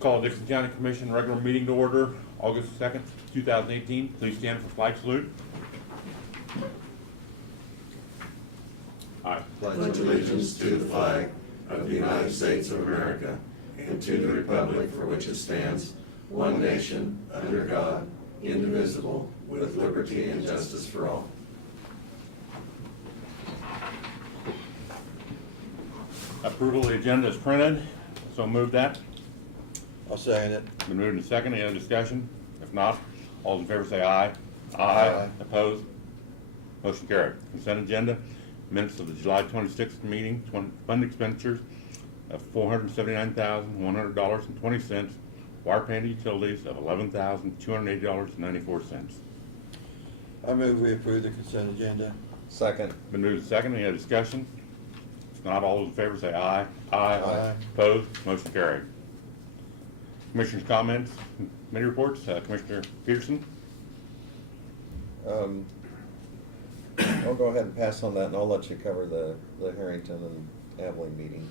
Call Dixon County Commission regular meeting to order, August 2nd, 2018. Please stand for flag salute. Aye. Pledge allegiance to the flag of the United States of America and to the republic for which it stands, one nation, under God, indivisible, with liberty and justice for all. Approval of the agenda is printed, so move that. I'll second it. Been moved and seconded. Any other discussion? If not, all in favor say aye. Aye. Opposed? Motion carried. Consent agenda, minutes of the July 26th meeting, fund expenditures of $479,100.20, wire payment utilities of $11,280.94. I move we approve the consent agenda. Second. Been moved and seconded. Any other discussion? If not, all those in favor say aye. Aye. Opposed? Motion carried. Commissioners' comments, committee reports. Commissioner Peterson? I'll go ahead and pass on that, and I'll let you cover the Harrington and Abilene meeting,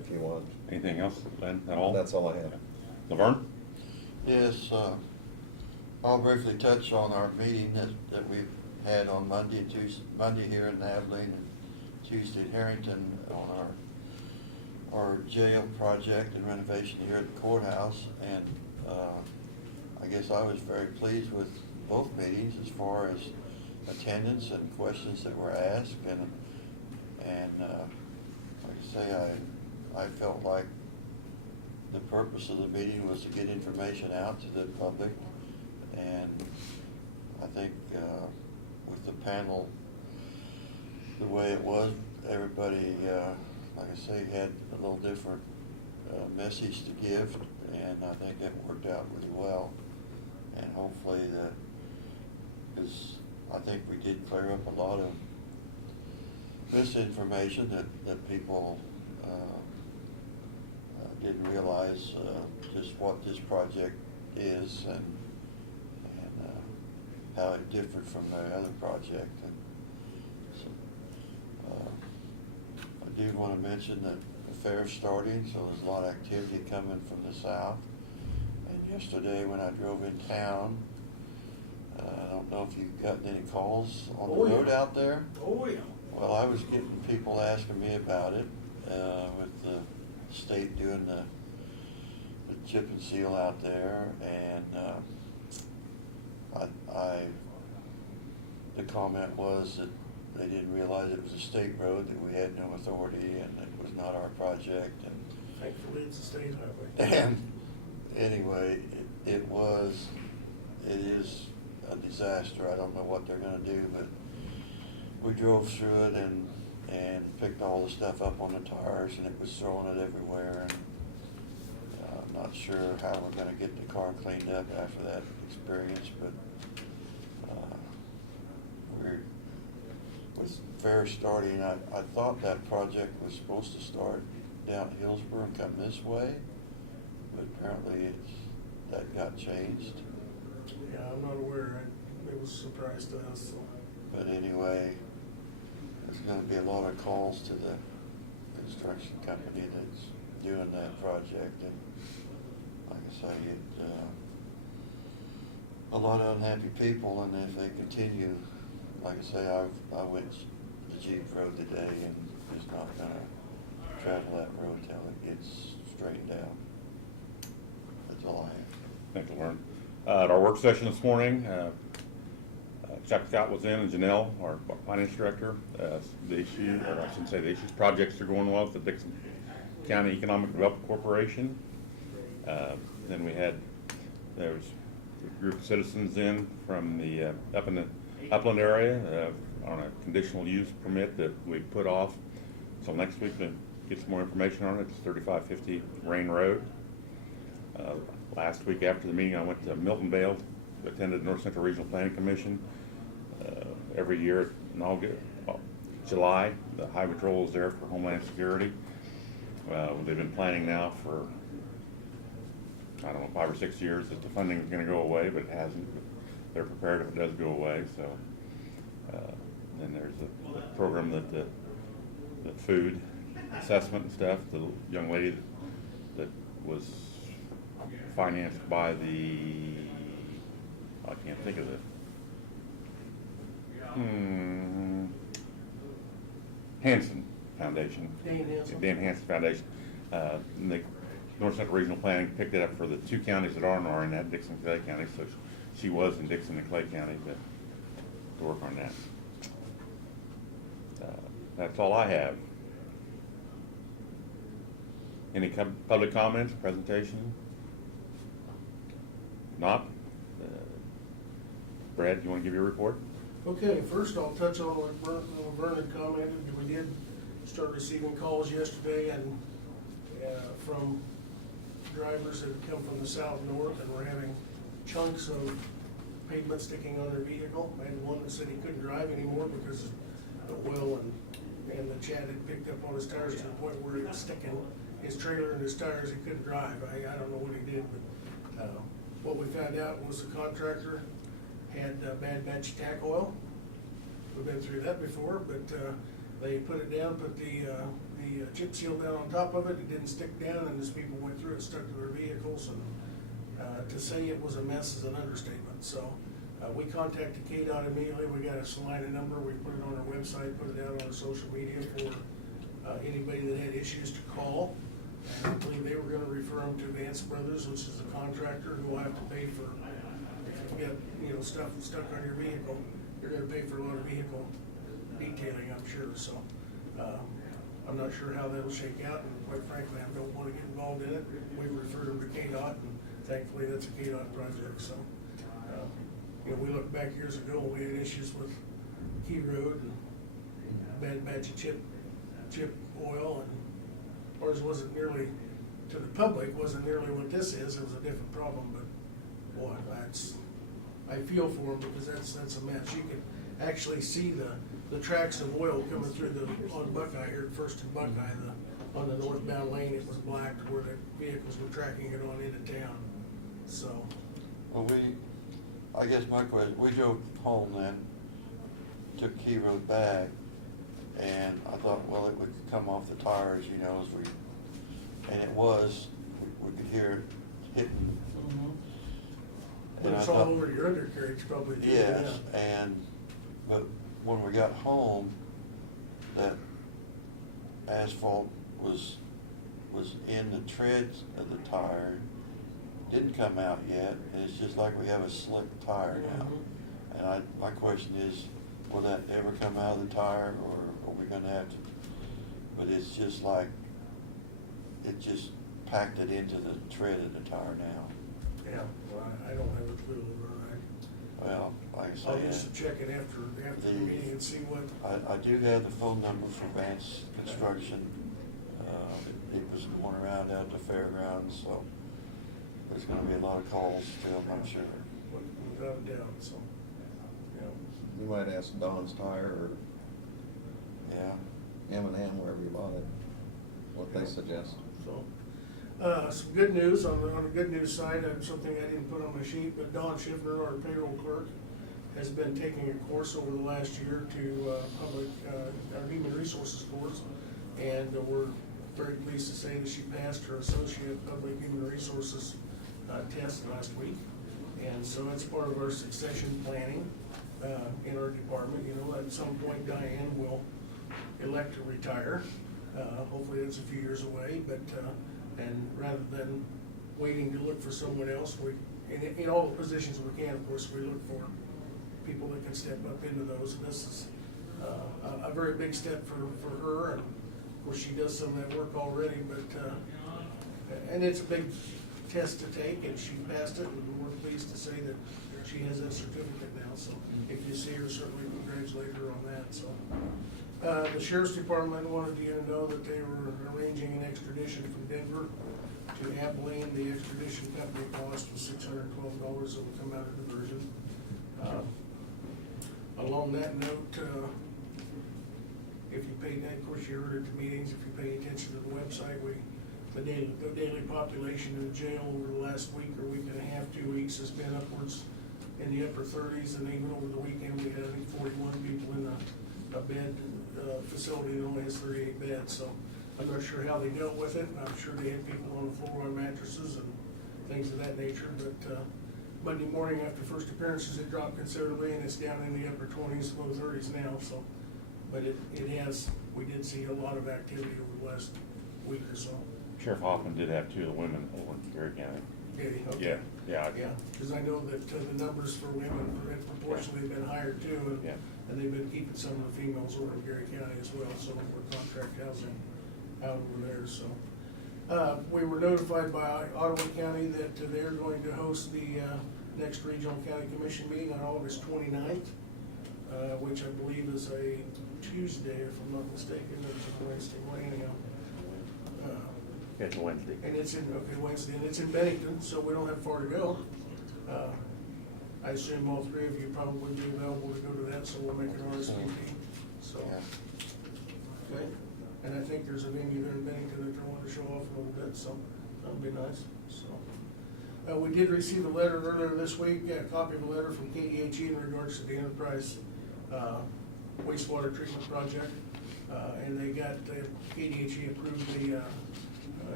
if you want. Anything else, Len, at all? That's all I have. Laverne? Yes, I'll briefly touch on our meeting that we've had on Monday and Tuesday, Monday here in Abilene and Tuesday at Harrington on our jail project and renovation here at the courthouse. And I guess I was very pleased with both meetings as far as attendance and questions that were asked. And like I say, I felt like the purpose of the meeting was to get information out to the public, and I think with the panel, the way it was, everybody, like I say, had a little different message to give, and I think that worked out really well. And hopefully because I think we did clear up a lot of misinformation that people didn't realize just what this project is and how it differed from the other project. And so, I do want to mention that the fair's starting, so there's a lot of activity coming from the south. And yesterday when I drove in town, I don't know if you've gotten any calls on the road out there. Oh, yeah. Well, I was getting people asking me about it, with the state doing the chip and seal out there, and the comment was that they didn't realize it was a state road, that we had no authority, and it was not our project. And Thankfully, it's a state highway. and anyway, it is a disaster. I don't know what they're gonna do, but we drove through it and picked all the stuff up on the tires, and it was throwing it everywhere. And I'm not sure how we're gonna get the car cleaned up after that experience, but with fair starting, I thought that project was supposed to start down at Hillsborough and come this way, but apparently that got changed. Yeah, I'm not aware. It was a surprise to us. So. But anyway, there's gonna be a lot of calls to the construction company that's doing that project, and like I say, a lot of unhappy people, and if they continue, like I say, I went the Jeep road today and is not gonna travel that road till it gets straightened out. That's all I have. Thank you, Laverne. At our work session this morning, Chuck Scott was in, and Janelle, our finance director. The issue, or I shouldn't say the issues, projects are going well with the Dixon County Economic Development Corporation. Then there was a group of citizens in from the up in the Upland area on a conditional use permit that we put off until next week to get some more information on it. It's 3550 Rain Road. Last week after the meeting, I went to Milton Vale, attended North Central Regional Planning Commission. Every year in August, July, the Highway Patrol is there for Homeland Security. They've been planning now for, I don't know, 5 or 6 years that the funding is going to go away, but it hasn't. They're prepared if it does go away. So then there's a program that the food assessment and stuff. The young lady that was financed by the, I can't think of it. Hanson Foundation. Dane Hanson. Dan Hanson Foundation. And the North Central Regional Planning picked it up for the two counties that are in that, Dixon and Clay County, so she was in Dixon and Clay County to work on that. That's all I have. Any public comments, presentation? Not? Brad, you want to give your report? Okay, first I'll touch on what Vernon commented. We did start receiving calls yesterday and from drivers that have come from the south and north and were having chunks of pavement sticking on their vehicle. I had one that said he couldn't drive anymore because the oil and the chat had picked up on his tires to the point where he was sticking his trailer and his tires. He couldn't drive. I don't know what he did, but what we found out was the contractor had bad batch tack oil. We've been through that before, but they put it down, put the chip seal down on top of it. It didn't stick down, and as people went through it, stuck to their vehicles. And to say it was a mess is an understatement. So we contacted KDOT immediately. We got a Salina number. We put it on our website, put it out on our social media for anybody that had issues to call. And I believe they were going to refer them to Vance Brothers, which is a contractor who will have to pay for, if you get stuff stuck on your vehicle, you're going to pay for a lot of vehicle detailing, I'm sure. So I'm not sure how that'll shake out, and quite frankly, I don't want to get involved in it. We referred them to KDOT, and thankfully that's a KDOT project. So we look back years ago, and we had issues with Key Road and bad batch of chip oil, and ours wasn't nearly, to the public, wasn't nearly what this is. It was a different problem, but boy, I feel for them because that's a mess. You can actually see the tracks of oil coming through on Buckeye here, first in Buckeye, on the northbound lane, it was black where the vehicles were tracking it on into town. So. Well, I guess my question, we drove home then, took Key Road back, and I thought, well, it would come off the tires, and it was, we could hear it hitting. But And it's I all thought- over your undercarriage probably. Too, Yes, yeah. but when we got home, that asphalt was in the treads of the tire, didn't come out yet, and it's just like we have a slick tire now. And my question is, will that ever come out of the tire, or are we gonna have to? But it's just like, it just packed it into the tread of the tire now. Yeah, well, I don't have a clue, Well, like I I'll say, just check it after the meeting and see what. I do have the phone number for Vance Construction. It was going around out the fairgrounds, so there's gonna be a lot of calls still, I'm sure. Without a doubt, so, You might ask Don's Tire or Yeah, M&M, wherever you bought it, what they suggest. So, some good news on the good news side, something I didn't put on my sheet, but Don Schiffner, our payroll clerk, has been taking a course over the last year to our human resources course, and we're very pleased to say that she passed her associate public human resources test last week, and so that's part of our succession planning in our department. At some point Diane will elect to retire. Hopefully that's a few years away, but and rather than waiting to look for someone else, in all the positions we can, of course, we look for people that can step up into those. And this is a very big step for her, and of course she does some of that work already. But and it's a big test to take, and she passed it, and we're pleased to say that she has that certificate now. So if you see her, certainly congratulate her on that. So. The Sheriff's Department wanted you to know that they were arranging an extradition from Denver to Abilene. The extradition company cost was $612 that will come out of diversion. Along that note, if you paid that, of course you heard at the meetings, if you pay attention to the website, the daily population in the jail over the last week or week and a half, 2 weeks has been upwards in the upper 30s, and even over the weekend we had, I think, 41 people in a bed facility that only has 38 beds. So I'm not sure how they dealt with it. I'm sure they had people on the floor on mattresses and things of that nature, but, Monday morning after first appearances, it dropped considerably, and it's down in the upper 20s, low 30s now, so. But it has, we did see a lot of activity over the last week or so. Sheriff Hoffman did have 2 of the women over in Gary County. Did he? Okay. Yeah. Yeah, because I know that the numbers for women have proportionally been higher too, Yeah. and they've been keeping some of the females over in Gary County as well, so we're contract housing out over there, so. We were notified by Ottawa County that they're going to host the next Regional County Commission meeting on August 29th, which I believe is a Tuesday, if I'm not mistaken, it's a Wednesday, well, anyhow. It's Wednesday. And it's in, okay, Wednesday, and it's in Bennington, so we don't have far to go. I assume all 3 of you probably would be available to go to that, so we'll make an RSVP, so. Yeah. Okay, and I think there's a venue there in Bennington that they want to show off a little bit, so that'll be nice, so. We did receive a letter earlier this week, a copy of a letter from KDHE in regards to the Enterprise wastewater treatment project. And they got, KDHE approved the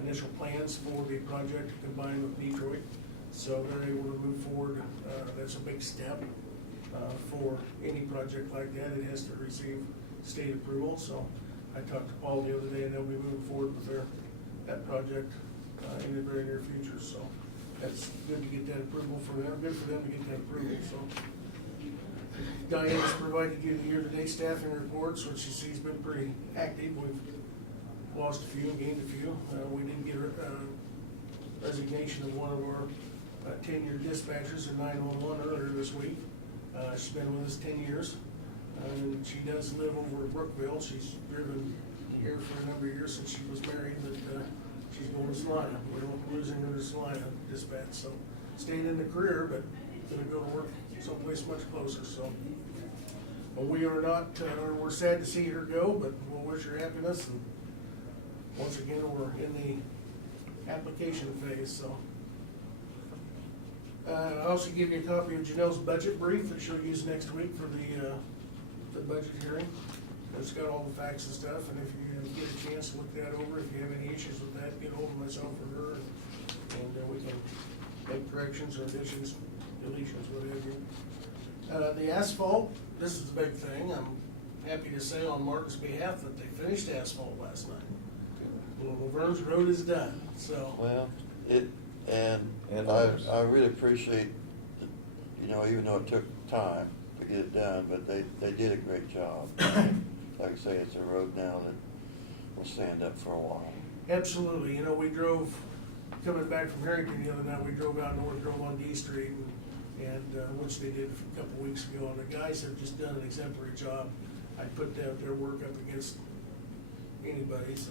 initial plans for the project to combine with Detroit. So they're able to move forward. That's a big step for any project like that. It has to receive state approval. So I talked to Paul the other day, and they'll be moving forward with that project in the very near future. So that's good to get that approval for them. Good for them to get that approval. So Diane's provided you the year-to-date staffing reports, which you see has been pretty active. We've lost a few and gained a few. We did get a resignation of one of our tenured dispatchers in 911 earlier this week. She's been with us 10 years, and she does live over at Brookville. She's driven here for a number of years since she was married, but she's going to Salina. We're losing her to Salina dispatch, so staying in the career, but gonna go to work someplace much closer, so. Well, we are not, we're sad to see her go, but we'll wish her happiness, and once again, we're in the application phase, so. I also give you a copy of Janelle's budget brief that she'll use next week for the budget hearing. It's got all the facts and stuff, and if you get a chance to look that over, if you have any issues with that, get hold of myself or her, and we can make corrections or additions, deletions, whatever. The asphalt, this is the big thing. I'm happy to say on Martin's behalf that they finished asphalt last night. Well, Laverne's Road is done, so. Well, And I others. really appreciate, even though it took time to get it done, but they did a great job. Like I say, it's a road now that will stand up for a while. Absolutely. We drove, coming back from Harrington the other night, we drove out north, drove on D Street, and which they did a couple weeks ago, and the guys have just done an exemplary job. I put their work up against anybody's,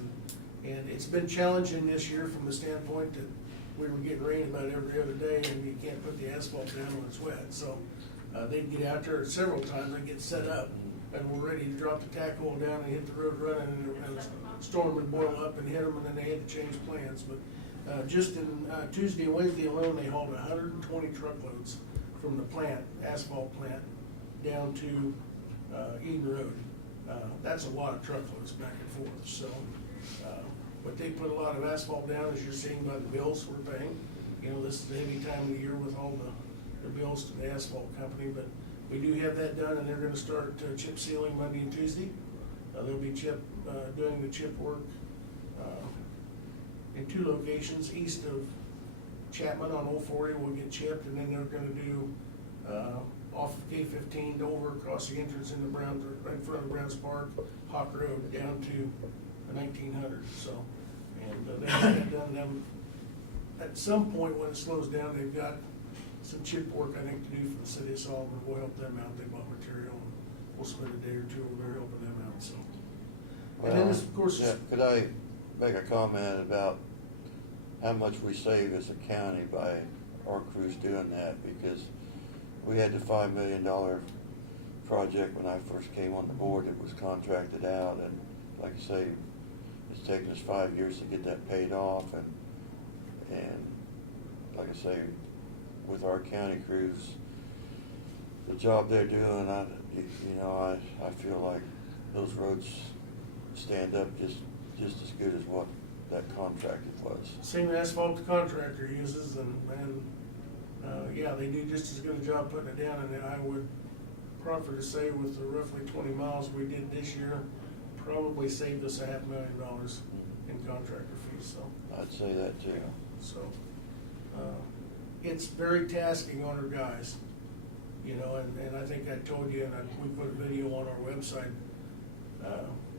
and it's been challenging this year from the standpoint that we were getting rain about every other day, and you can't put the asphalt down when it's wet. So they'd get out there several times, they'd get set up, and we're ready to drop the tack hole down and hit the road running, and the storm would boil up and hit them, and then they had to change plans. But just in Tuesday and Wednesday alone, they hauled 120 truckloads from the plant, asphalt plant, down to Eden Road. That's a lot of truckloads back and forth, so. But they put a lot of asphalt down, as you're seeing by the bills we're paying. This is the heavy time of the year with all the bills to the asphalt company, but we do have that done, and they're gonna start chip sealing Monday and Tuesday. They'll be doing the chip work in 2 locations. East of Chapman on Old 40 will get chipped, and then they're gonna do off of K-15 over across the entrance in the right in front of Browns Park, Hawk Road, down to 1900, so. And they have that done. Them at some point when it slows down, they've got some chip work, I think, to do for the city of Sullivan. We'll help them out. They bought material, and we'll spend a day or 2 over there helping them out, so. And then this, of course, Yeah, could I make a comment about how much we save as a county by our crews doing that? Because we had the $5 million project when I first came on the board. It was contracted out, and like I say, it's taken us 5 years to get that paid off, and like I say, with our county crews, the job they're doing, I feel like those roads stand up just just as good as what that contractor was. Same asphalt the contractor uses, and, yeah, they do just as good a job putting it down, and I would proffer to say with the roughly 20 miles we did this year, probably saved us $500,000 in contractor fees, so. I'd say that too. So, it's very tasking on our guys, you know, and I think I told you, and we put a video on our website.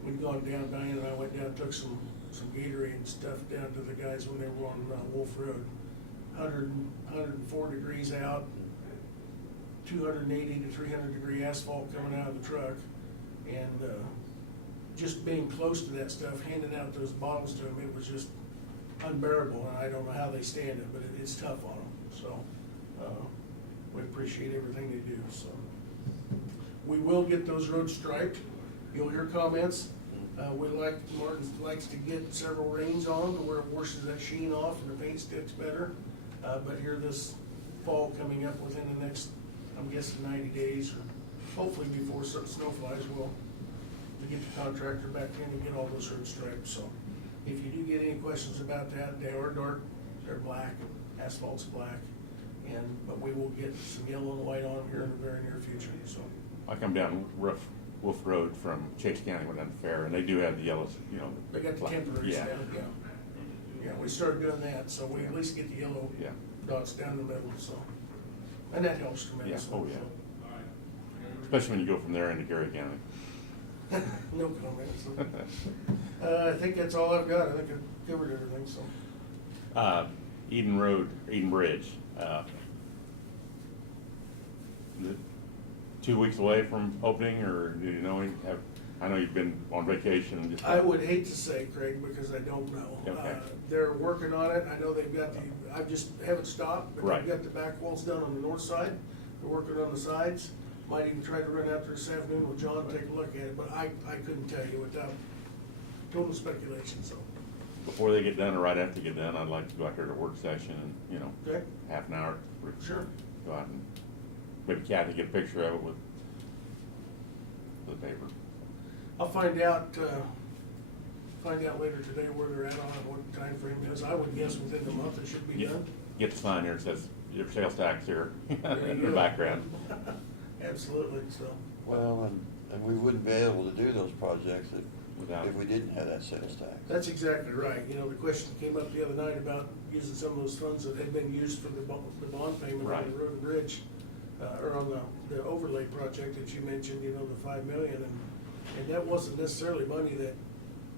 We'd gone down, Diane and I went down, took some Gatorade and stuff down to the guys when they were on Wolf Road. 104 degrees out, 280 to 300 degree asphalt coming out of the truck, and just being close to that stuff, handing out those bottles to them, it was just unbearable, and I don't know how they stand it, but it's tough on them. So we appreciate everything they do. So we will get those roads striped. You'll hear comments. Martin likes to get several rains on to where it washes that sheen off and the paint sticks better. But here this fall coming up within the next, I'm guessing 90 days, or hopefully before some snow flies, we'll get the contractor back in and get all those roads striped. So if you do get any questions about that, they are dark, they're black, asphalt's black, but we will get some yellow and white on them here in the very near future. So I come down Wolf Road from Chase County, went down the fair, and they do have the yellows, you know. they got the black. temporary Yeah. stuff, yeah. Yeah, we started doing that, so we at least get the yellow Yeah. dots down the middle, so, and that helps Yeah, tremendously. oh, yeah. Especially when you go from there into Gary County. No comments. I think that's all I've got. I think I've covered everything, so. Eden Road, Eden Bridge, 2 weeks away from opening, or do you know, I know you've been on vacation and just. I would hate to say, Craig, because I don't know. Okay. They're working on it. I know they've got I just haven't stopped, but Right. they've got the back walls done on the north side. They're working on the sides. Might even try to run out there this afternoon with John, take a look at it, but I couldn't tell you without total speculation, so. Before they get done or right after they get done, I'd like to go out there to work session and, you know, Okay. half an hour. Sure. Go out and maybe Kathy get a picture of it with the paper. I'll find out later today where they're at on it, what the timeframe is. I would guess within the month it should be Get- done. Get the sign here that says your sales tax here There in you the go. background. Absolutely, so. Well, and we wouldn't be able to do those projects Without- if we didn't have that sales tax. That's exactly right. You know, the question came up the other night about using some of those funds that had been used for the bond payment on Right. the road and bridge, or on the overlay project that you mentioned, you know, the 5 million, and that wasn't necessarily money that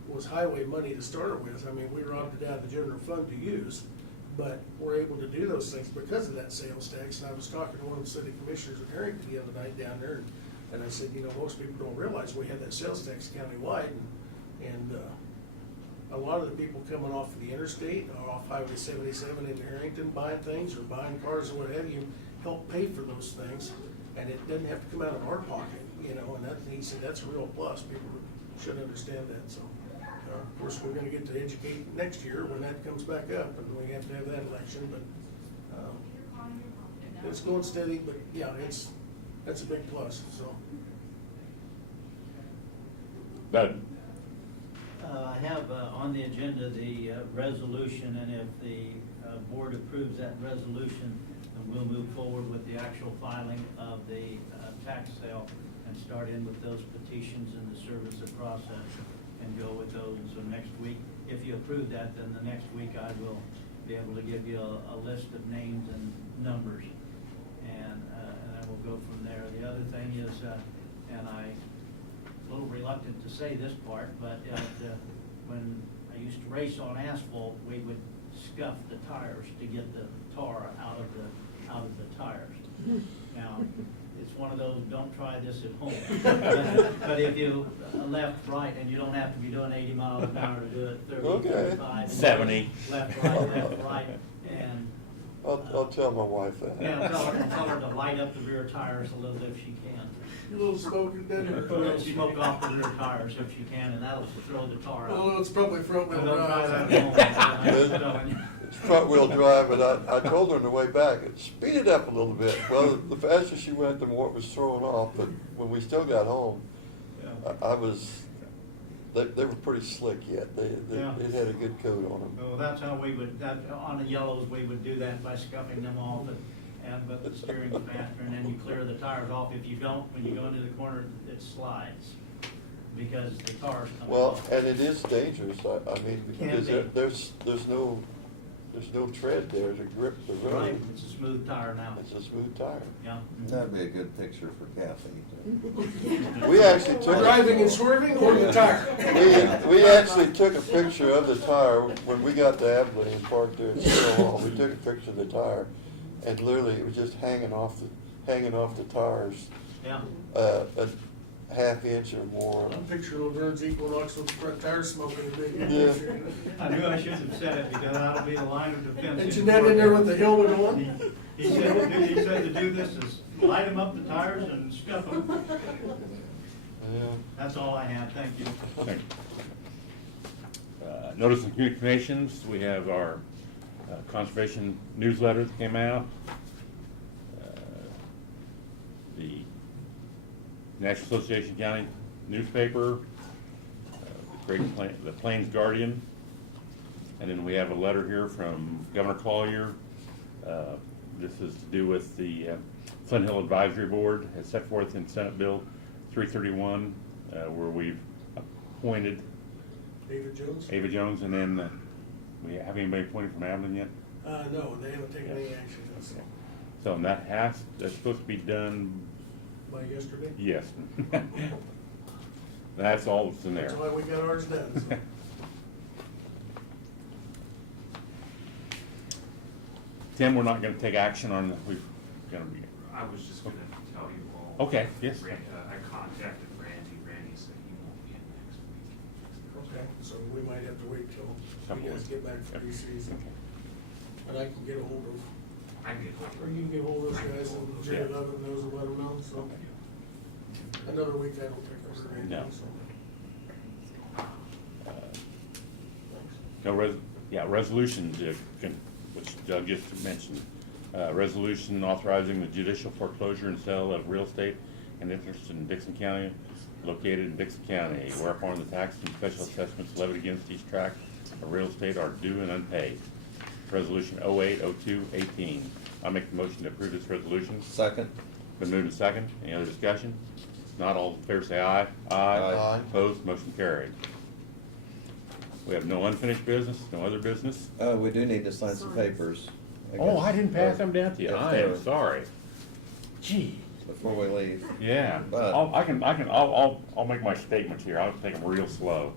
was highway money to start with. I mean, we were opted out of the general fund to use, but we're able to do those things because of that sales tax. And I was talking to one of the city commissioners in Harrington the other night down there, and I said, you know, most people don't realize we have that sales tax countywide, and a lot of the people coming off of the interstate or off Highway 77 in Harrington buying things or buying cars or what have you, help pay for those things, and it doesn't have to come out of our pocket, you know, and he said that's a real plus. People should understand that, so. Of course, we're gonna get to educate next year when that comes back up, and we have to have that election, but, it's going steady, but yeah, that's a big plus, so. Doug? I have on the agenda the resolution, and if the board approves that resolution, then we'll move forward with the actual filing of the tax sale and start in with those petitions and the service of process and go with those. So next week, if you approve that, then the next week I will be able to give you a list of names and numbers, and I will go from there. The other thing is, and I'm a little reluctant to say this part, but when I used to race on asphalt, we would scuff the tires to get the tar out of the tires. Now, it's one of those, don't try this at home. But if you left, right, and you don't have to be doing 80 miles an hour to do it, 30, Okay. 35. 70. Left, right, and, I'll tell my wife that. yeah, tell her to light up the rear tires a little if she can. A little smoking, doesn't A little smoke off the rear tires if she can, and that'll throw the tar out. Well, it's probably front wheel So don't try that drive. at home. I'm telling you. It's front wheel drive, but I told her on the way back, speed it up a little bit. Well, the faster she went, the more it was throwing off, but when we still got home, Yeah. I was they were pretty slick yet. Yeah. It had a good coat on them. Well, that's how we would, on the yellows, we would do that by scuffing them off but the steering faster, and then you clear the tires off. If you don't, when you go into the corner, it slides, because the car's coming Well, off. and it is dangerous, I mean, Can because be. there's no tread there to grip the Right, road. it's a smooth tire now, It's a smooth tire. yeah. That'd be a good picture for Kathy. We actually took. Driving and swerving or the tire? We actually took a picture of the tire when we got to Abilene and parked there at City Hall. We took a picture of the tire, and literally it was just hanging off the tires, Yeah, a half inch or more. I'm picturing Laverne's Equinox with the front tire smoking a big Yeah. picture. I knew I shouldn't have said it, because that'll be the line of defense. And Jeanette in there with the helmet on? He said to do this is light them up the tires and scuff them. Yeah. That's all I have, thank you. Thank you. Notice and communications, we have our conservation newsletter that came out. The National Association County newspaper, the Plains Guardian, and then we have a letter here from Governor Collier. This is to do with the Flint Hill Advisory Board, as set forth in Senate Bill 331, where we've appointed David Jones? Ava Jones, and then we have anybody appointed from Abilene yet? No, they haven't taken any action. So that's supposed to be done, By yesterday? yes. That's all that's in there. That's why we got ours done. so. Tim, we're not gonna take action on, we're gonna be, I was just gonna tell you all. okay, yes. I contacted Randy said he won't be in next week. Okay, so we might have to wait till Couple you guys weeks. get back from Yep. preseason. But I can get a hold of, I can get hold or you can get hold of those guys and Jerry Yeah. Levin knows and let them know, so. Another week, I don't think that's right. No. So. Resolutions, which Doug just mentioned. Resolution authorizing the judicial foreclosure and sale of real estate and interest in Dixon County, located in Dixon County, whereupon the taxes and special assessments levied against each tract of real estate are due and unpaid. Resolution 080218. I'll make the motion to approve this resolution. Second? Been moved and second. Any other discussion? Not all in favor say aye. Aye. Opposed, motion carried. We have no unfinished business, no other business. We do need to sign some papers. Oh, guess. I didn't pass them down to you. If I am they're- sorry. Gee. Before we leave. Yeah, But- I'll make my statements here. I'll take them real slow.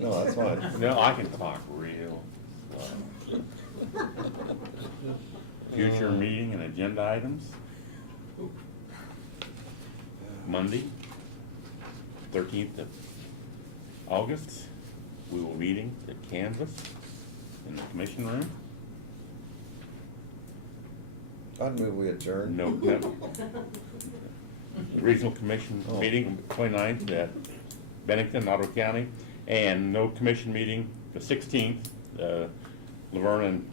No, that's fine. No, I can talk real slow. Future meeting and agenda items. Monday, 13th of August, we will be meeting at Canvas in the commission room. I'd move we adjourn. No. Regional Commission Oh. meeting, 29th at Bennington, Ottawa County, and no commission meeting, the 16th. Laverne and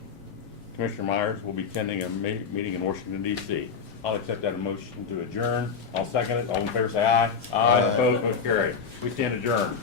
Commissioner Myers will be attending a meeting in Washington DC. I'll accept that motion to adjourn. I'll second it. All in favor say aye. Aye. Aye. Opposed, motion carried. We stand adjourned.